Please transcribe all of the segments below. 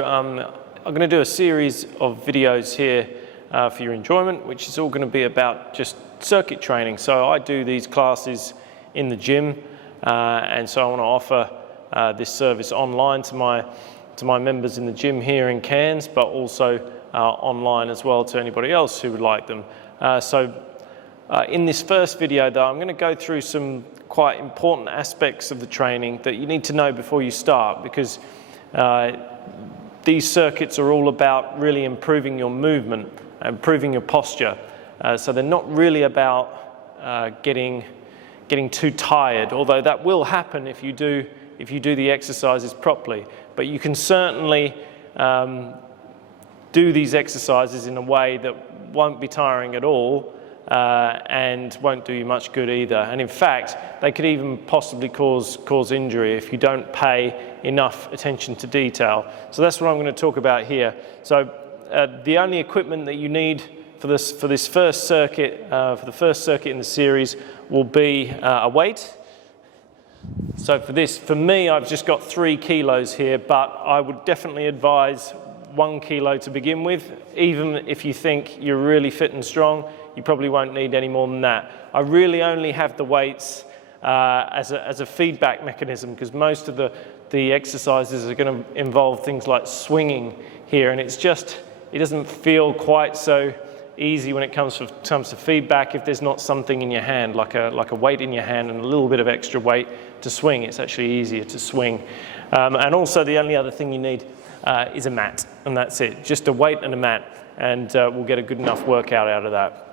I'm going to do a series of videos here for your enjoyment, which is all going to be about just circuit training. So I do these classes in the gym, and so I want to offer this service online to my members in the gym here in Cairns, but also online as well to anybody else who would like them. In this first video though, I'm going to go through some quite important aspects of the training that you need to know before you start, because these circuits are all about really improving your movement, improving your posture. So they're not really about getting too tired, although that will happen if you do the exercises properly. But you can certainly do these exercises in a way that won't be tiring at all and won't do you much good either. And in fact, they could even possibly cause injury if you don't pay enough attention to detail. So that's what I'm going to talk about here. So the only equipment that you need for this first circuit, for the first circuit in the series, will be a weight. So for me, I've just got 3 kilos here, but I would definitely advise 1 kilo to begin with. Even if you think you're really fit and strong, you probably won't need any more than that. I really only have the weights as a feedback mechanism, because most of the exercises are going to involve things like swinging here, and it doesn't feel quite so easy when it comes to feedback if there's not something in your hand, like a weight in your hand and a little bit of extra weight to swing. It's actually easier to swing. And also the only other thing you need is a mat, and that's it. Just a weight and a mat, and we'll get a good enough workout out of that.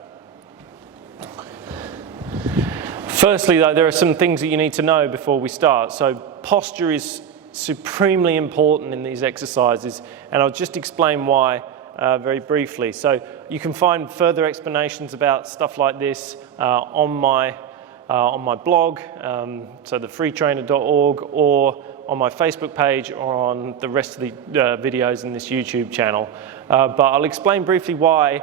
Firstly though, there are some things that you need to know before we start. So posture is supremely important in these exercises, and I'll just explain why very briefly. So you can find further explanations about stuff like this on my blog, so thefreetrainer.org, or on my Facebook page, or on the rest of the videos in this YouTube channel. But I'll explain briefly why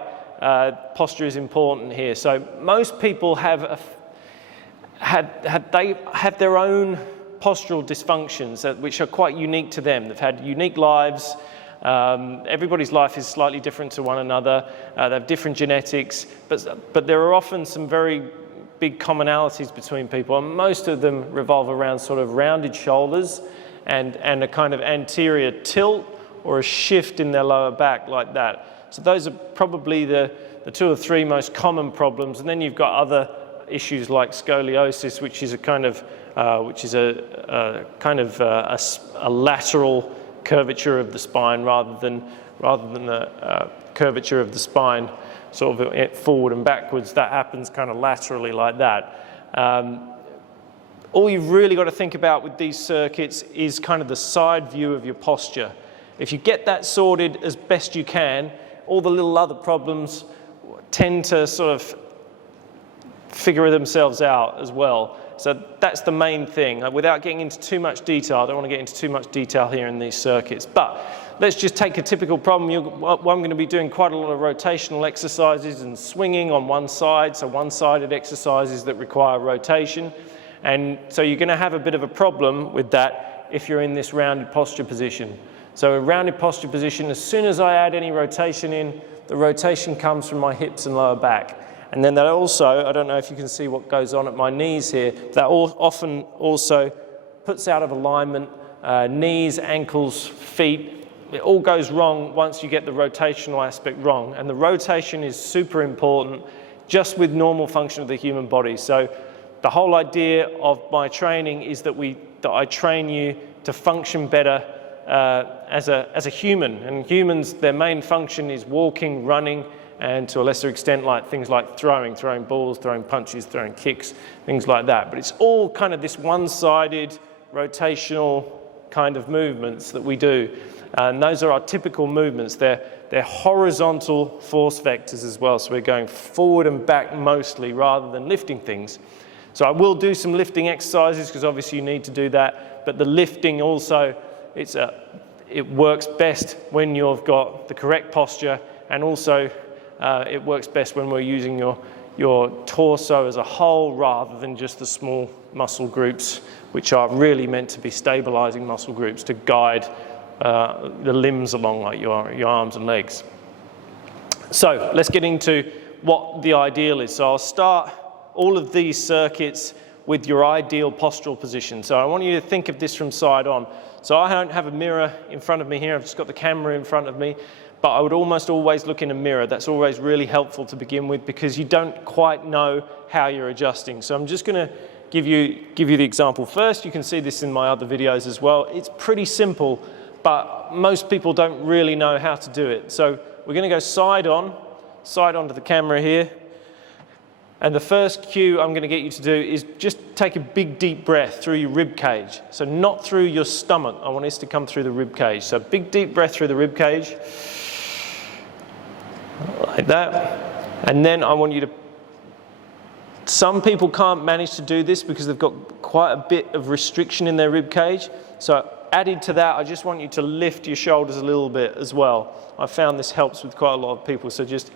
posture is important here. So most people have their own postural dysfunctions which are quite unique to them. They've had unique lives. Everybody's life is slightly different to one another. They have different genetics, but there are often some very big commonalities between people, and most of them revolve around sort of rounded shoulders and a kind of anterior tilt or a shift in their lower back like that. So those are probably the 2 or 3 most common problems, and then you've got other issues like scoliosis, which is a lateral curvature of the spine rather than the curvature of the spine sort of forward and backwards. That happens kind of laterally like that. All you've really got to think about with these circuits is kind of the side view of your posture. If you get that sorted as best you can, all the little other problems tend to sort of figure themselves out as well. So that's the main thing. Without getting into too much detail, I don't want to get into too much detail here in these circuits, but let's just take a typical problem. I'm going to be doing quite a lot of rotational exercises and swinging on one side, so one-sided exercises that require rotation. And so you're going to have a bit of a problem with that if you're in this rounded posture position. So a rounded posture position, as soon as I add any rotation in, the rotation comes from my hips and lower back. And then that also, I don't know if you can see what goes on at my knees here, that often also puts out of alignment knees, ankles, feet. It all goes wrong once you get the rotational aspect wrong. And the rotation is super important just with normal function of the human body. So the whole idea of my training is that I train you to function better as a human. And humans, their main function is walking, running, and to a lesser extent things like throwing balls, throwing punches, throwing kicks, things like that. But it's all kind of this one-sided rotational kind of movements that we do. And those are our typical movements. They're horizontal force vectors as well, so we're going forward and back mostly rather than lifting things. So I will do some lifting exercises because obviously you need to do that, but the lifting also, it works best when you've got the correct posture, and also it works best when we're using your torso as a whole rather than just the small muscle groups, which are really meant to be stabilizing muscle groups to guide the limbs along, like your arms and legs. So let's get into what the ideal is. So I'll start all of these circuits with your ideal postural position. So I want you to think of this from side on. So I don't have a mirror in front of me here, I've just got the camera in front of me, but I would almost always look in a mirror. That's always really helpful to begin with because you don't quite know how you're adjusting. So I'm just going to give you the example first. You can see this in my other videos as well. It's pretty simple, but most people don't really know how to do it. So we're going to go side on to the camera here. And the first cue I'm going to get you to do is just take a big deep breath through your rib cage. So not through your stomach. I want this to come through the rib cage. So big deep breath through the rib cage. Like that. And then I want you to... Some people can't manage to do this because they've got quite a bit of restriction in their rib cage. So added to that, I just want you to lift your shoulders a little bit as well. I found this helps with quite a lot of people. So just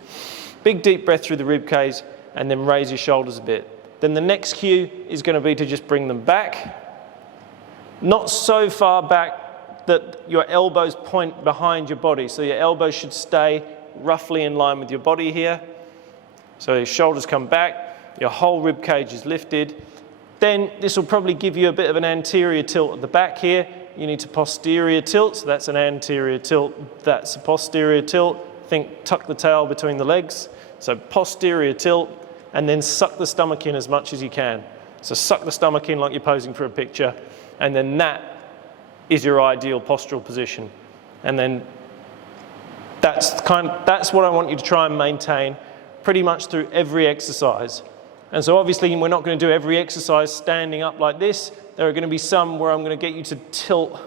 big deep breath through the rib cage and then raise your shoulders a bit. Then the next cue is going to be to just bring them back. Not so far back that your elbows point behind your body. So your elbows should stay roughly in line with your body here. So your shoulders come back, your whole rib cage is lifted. Then this will probably give you a bit of an anterior tilt at the back here. You need to posterior tilt, so that's an anterior tilt, that's a posterior tilt. Think tuck the tail between the legs. So posterior tilt, and then suck the stomach in as much as you can. So suck the stomach in like you're posing for a picture, and then that is your ideal postural position. And then that's what I want you to try and maintain pretty much through every exercise. And so obviously we're not going to do every exercise standing up like this. There are going to be some where I'm going to get you to tilt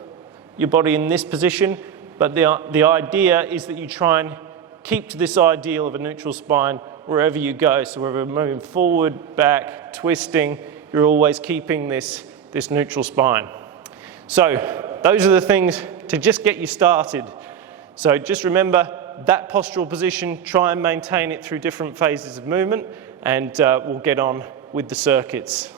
your body in this position, but the idea is that you try and keep to this ideal of a neutral spine wherever you go. So whether we're moving forward, back, twisting, you're always keeping this neutral spine. So those are the things to just get you started. So just remember that postural position, try and maintain it through different phases of movement, and we'll get on with the circuits.